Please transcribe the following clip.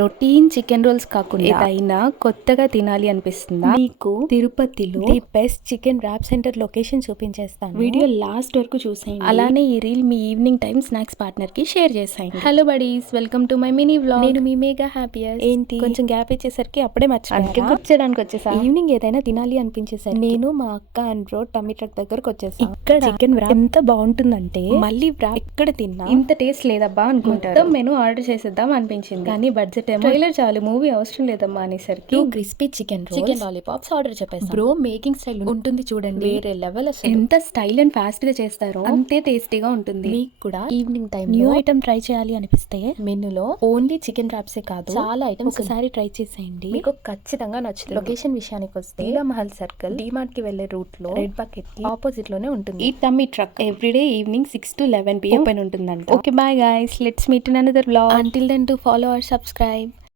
Routine chicken roles కాకుండా ఏదైనా కొత్తగా తినాలి అనిపిస్తుందా? మీకు తిరుపతిలో the best chicken rap centre location చూపించేస్తాను. వీడియో లాస్ట్ వరకు చూసేయండి. అలానే ఈ రీల్ మీ ఈవినింగ్ టైం స్నాక్స్ పార్ట్నర్ కి షేర్ చేసేయండి. Hello buddies, welcome to my mini vlog. నేను మీ మేగా హ్యాపీయెస్ట్. ఏంటి కొంచెం గ్యాప్ ఇచ్చేసరికి అప్పుడే మర్చిపోయాను. కూర్చోడానికి వచ్చేసా. ఈవినింగ్ ఏదైనా తినాలి అనిపించేసరికి నేను మా అక్క అండ్ బ్రో టమ్మీ ట్రక్ దగ్గరకు వచ్చేసాను. ఇక్కడ చికెన్ ర్యాప్ ఎంత బాగుంటుందంటే మళ్ళీ ర్యాప్ ఎక్కడ తిన్నా ఇంత టేస్ట్ లేదబ్బా అనుకుంటారు. మెను ఆర్డర్ చేసేద్దాం అనిపించింది, కానీ బడ్జెట్ ఏమో ట్రైలర్ చాలు, మూవీ అవసరం లేదమ్మా అనేసరికి క్రిస్పీ చికెన్ లాలీపాప్స్ ఆర్డర్ చెప్పేసి బ్రో మేకింగ్ స్టైల్ ఉంటుంది చూడండి, వేరే లెవెల్. అసలు ఎంత స్టైల్ అండ్ ఫాస్ట్ గా చేస్తారో అంతే టేస్టీగా ఉంటుంది. మీకు కూడా evening time new item try చేయాలి అనిపిస్తే మెనూలో ఓన్లీ చికెన్ ర్యాప్సే కాదు, చాలా ఐటమ్స్ ఒకసారి ట్రై చేసేయండి, మీకు ఖచ్చితంగా నచ్చుతుంది. లొకేషన్ విషయానికి వస్తే మహల్ సర్కిల్ డిమార్ట్ కి వెళ్లే రూట్ లో రెడ్ బకెట్ కి ఆపోజిట్ లోనే ఉంటుంది. ఈ tummy truck everyday evening 6 to 11 PM open ఉంటుందంట. Okay bye guys, let's meet in another vlog. Until then, to follow or subscribe.